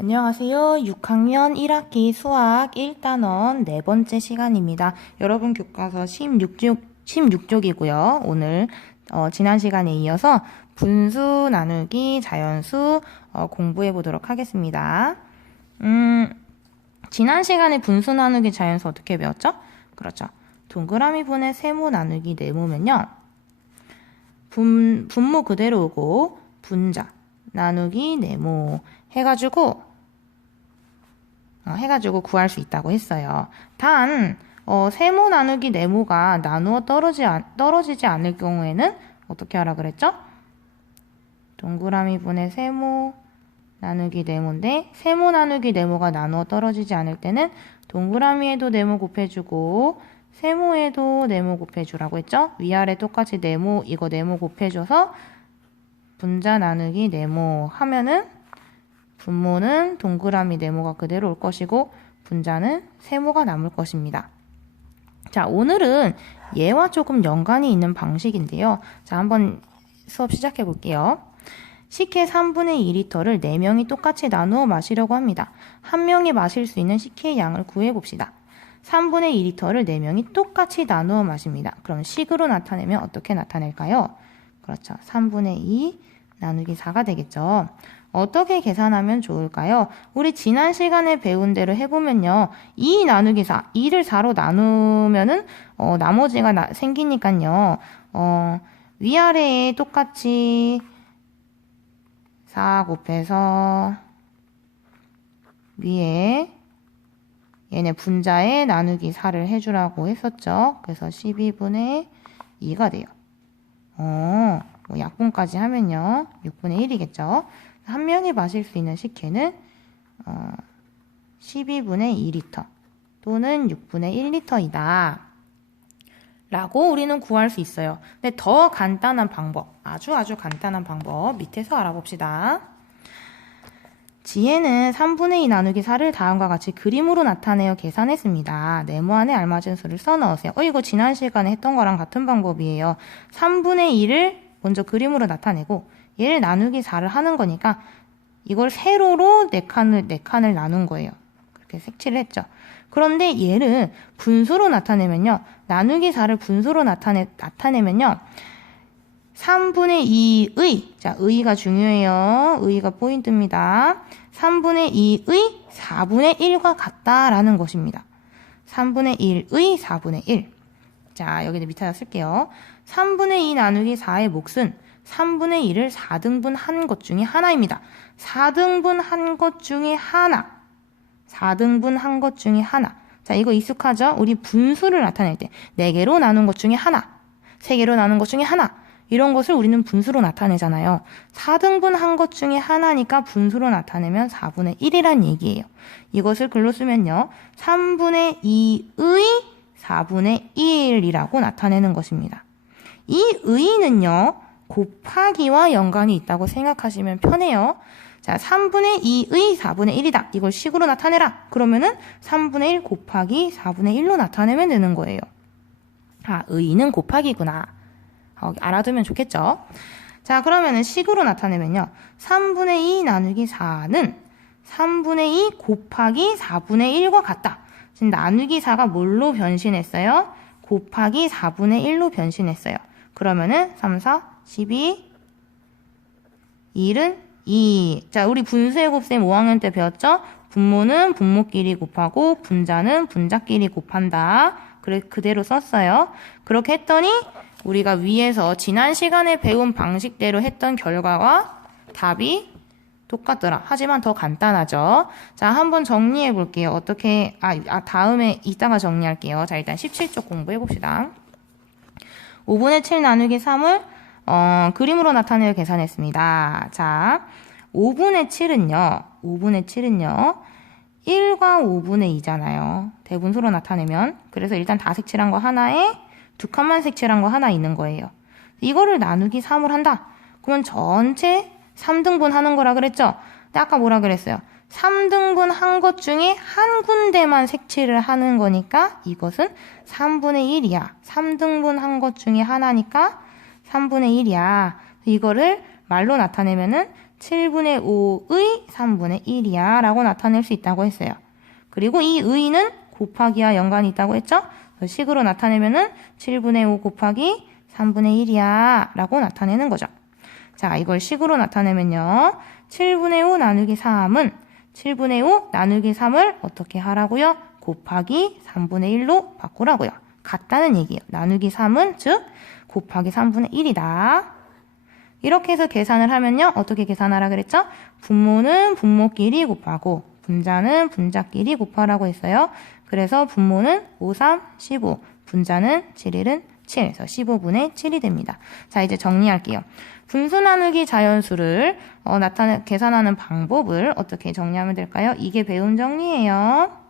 안녕하세요. 6학년 1학기 수학 1단원 네 번째 시간입니다. 여러분 교과서 16쪽, 16쪽이고요. 오늘 어, 지난 시간에 이어서 분수 나누기 자연수 어, 공부해 보도록 하겠습니다. 음, 지난 시간에 분수 나누기 자연수 어떻게 배웠죠? 그렇죠. 동그라미 분의 세모 나누기 네모면요. 분, 분모 그대로 오고 분자 나누기 네모 해가지고 어, 해가지고 구할 수 있다고 했어요. 단 어, 세모 나누기 네모가 나누어 떨어지, 않- 떨어지지 않을 경우에는 어떻게 하라 그랬죠? 동그라미 분의 세모 나누기 네모인데 세모 나누기 네모가 나누어 떨어지지 않을 때는 동그라미에도 네모 곱해주고 세모에도 네모 곱해주라고 했죠? 위아래 똑같이 네모 이거 네모 곱해줘서 분자 나누기 네모 하면은 분모는 동그라미 네모가 그대로 올 것이고 분자는 세모가 남을 것입니다. 자, 오늘은 얘와 조금 연관이 있는 방식인데요. 자, 한번 수업 시작해 볼게요. 식혜 3분의 2리터를 4명이 똑같이 나누어 마시려고 합니다. 한 명이 마실 수 있는 식혜의 양을 구해 봅시다. 3분의 2리터를 4명이 똑같이 나누어 마십니다. 그럼 식으로 나타내면 어떻게 나타낼까요? 그렇죠. 3분의 2 나누기 4가 되겠죠. 어떻게 계산하면 좋을까요? 우리 지난 시간에 배운 대로 해보면요. 2 나누기 4, 2를 4로 나누면은 어, 나머지가 나- 생기니까요. 어, 위아래에 똑같이 4 곱해서 위에 얘네 분자에 나누기 4를 해주라고 했었죠. 그래서 12분의 2가 돼요. 어, 뭐 약분까지 하면요. 6분의 1이겠죠. 한 명이 마실 수 있는 식혜는 어, 12분의 2리터 또는 6분의 1리터이다. 라고 우리는 구할 수 있어요. 근데 더 간단한 방법, 아주 아주 간단한 방법 밑에서 알아봅시다. 지혜는 3분의 2 나누기 4를 다음과 같이 그림으로 나타내어 계산했습니다. 네모 안에 알맞은 수를 써 넣으세요. 어, 이거 지난 시간에 했던 거랑 같은 방법이에요. 3분의 2를 먼저 그림으로 나타내고 얘를 나누기 4를 하는 거니까 이걸 세로로 네 칸을 네 칸을 나눈 거예요. 그렇게 색칠을 했죠. 그런데 얘를 분수로 나타내면요. 나누기 4를 분수로 나타내 나타내면요. 3분의 2의, 자, 의가 중요해요. 의가 포인트입니다. 3분의 2의 4분의 1과 같다라는 것입니다. 3분의 1의 4분의 1. 자, 여기 밑에다 쓸게요. 3분의 2 나누기 4의 몫은 3분의 1을 4등분 한 것 중에 하나입니다. 4등분 한 것 중에 하나. 4등분 한 것 중에 하나. 자, 이거 익숙하죠? 우리 분수를 나타낼 때 4개로 나눈 것 중에 하나. 3개로 나눈 것 중에 하나. 이런 것을 우리는 분수로 나타내잖아요. 4등분 한 것 중에 하나니까 분수로 나타내면 4분의 1이란 얘기예요. 이것을 글로 쓰면요. 3분의 2의 4분의 1이라고 나타내는 것입니다. 이 의는요, 곱하기와 연관이 있다고 생각하시면 편해요. 자, 3분의 2의 4분의 1이다. 이걸 식으로 나타내라. 그러면은 3분의 1 곱하기 4분의 1로 나타내면 되는 거예요. 아, 의는 곱하기구나. 어, 알아두면 좋겠죠? 자, 그러면은 식으로 나타내면요. 3분의 2 나누기 4는 3분의 2 곱하기 4분의 1과 같다. 지금 나누기 4가 뭘로 변신했어요? 곱하기 4분의 1로 변신했어요. 그러면은 3, 4, 12, 1은 2. 자, 우리 분수의 곱셈 5학년 때 배웠죠? 분모는 분모끼리 곱하고 분자는 분자끼리 곱한다. 그래, 그대로 썼어요. 그렇게 했더니 우리가 위에서 지난 시간에 배운 방식대로 했던 결과와 답이 똑같더라. 하지만 더 간단하죠. 자, 한번 정리해 볼게요. 어떻게, 아, 아, 다음에 이따가 정리할게요. 자, 일단 17쪽 공부해 봅시다. 5분의 7 나누기 3을 어, 그림으로 나타내어 계산했습니다. 자, 5분의 7은요. 5분의 7은요. 1과 5분의 2잖아요. 대분수로 나타내면. 그래서 일단 다 색칠한 거 하나에 두 칸만 색칠한 거 하나 있는 거예요. 이거를 나누기 3을 한다. 그러면 전체 3등분 하는 거라 그랬죠? 근데 아까 뭐라 그랬어요? 3등분 한 것 중에 한 군데만 색칠을 하는 거니까 이것은 3분의 1이야. 3등분 한 것 중에 하나니까 3분의 1이야. 이거를 말로 나타내면은 7분의 5의 3분의 1이야 라고 나타낼 수 있다고 했어요. 그리고 이 의는 곱하기와 연관이 있다고 했죠? 식으로 나타내면은 7분의 5 곱하기 3분의 1이야 라고 나타내는 거죠. 자, 이걸 식으로 나타내면요. 7분의 5 나누기 3은 7분의 5 나누기 3을 어떻게 하라고요? 곱하기 3분의 1로 바꾸라고요. 같다는 얘기예요. 나누기 3은 즉 곱하기 3분의 1이다. 이렇게 해서 계산을 하면요. 어떻게 계산하라 그랬죠? 분모는 분모끼리 곱하고 분자는 분자끼리 곱하라고 했어요. 그래서 분모는 5, 3, 15, 분자는 7, 1은 7, 그래서 15분의 7이 됩니다. 자, 이제 정리할게요. 분수 나누기 자연수를 어, 나타내 계산하는 방법을 어떻게 정리하면 될까요? 이게 배운 정리예요.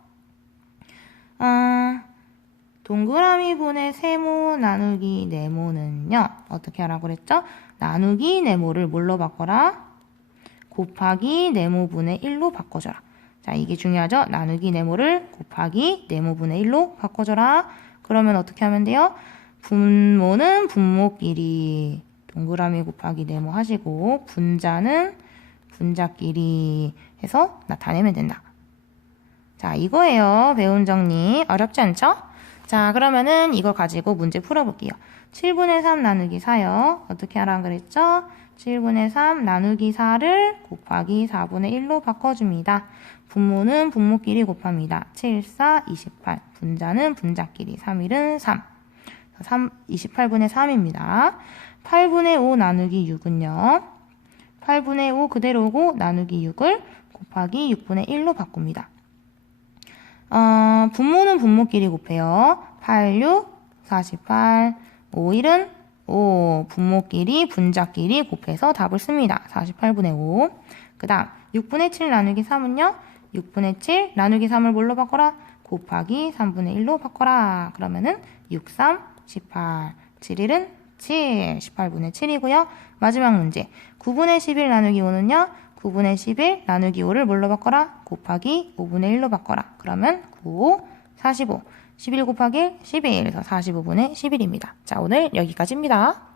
아, 동그라미 분의 세모 나누기 네모는요. 어떻게 하라고 그랬죠? 나누기 네모를 뭘로 바꿔라? 곱하기 네모분의 1로 바꿔줘라. 자, 이게 중요하죠? 나누기 네모를 곱하기 네모분의 1로 바꿔줘라. 그러면 어떻게 하면 돼요? 분모는 분모끼리 동그라미 곱하기 네모 하시고 분자는 분자끼리 해서 나타내면 된다. 자, 이거예요. 배운 정리. 어렵지 않죠? 자, 그러면은 이걸 가지고 문제 풀어볼게요. 7분의 3 나누기 4요. 어떻게 하라 그랬죠? 7분의 3 나누기 4를 곱하기 4분의 1로 바꿔줍니다. 분모는 분모끼리 곱합니다. 7, 4, 28. 분자는 분자끼리. 3, 1은 3. 3 28분의 3입니다. 8분의 5 나누기 6은요. 8분의 5 그대로고 나누기 6을 곱하기 6분의 1로 바꿉니다. 어, 분모는 분모끼리 곱해요. 8, 6, 48, 5, 1은 5. 분모끼리, 분자끼리 곱해서 답을 씁니다. 48분의 5. 그 다음, 6분의 7 나누기 3은요? 6분의 7 나누기 3을 뭘로 바꿔라? 곱하기 3분의 1로 바꿔라. 그러면은 6, 3, 18. 7, 1은 7. 18분의 7이고요. 마지막 문제. 9분의 11 나누기 5는요? 9분의 11 나누기 5를 뭘로 바꿔라? 곱하기 5분의 1로 바꿔라. 그러면 9, 45. 11 곱하기 1, 11. 그래서 45분의 11입니다. 자, 오늘 여기까지입니다.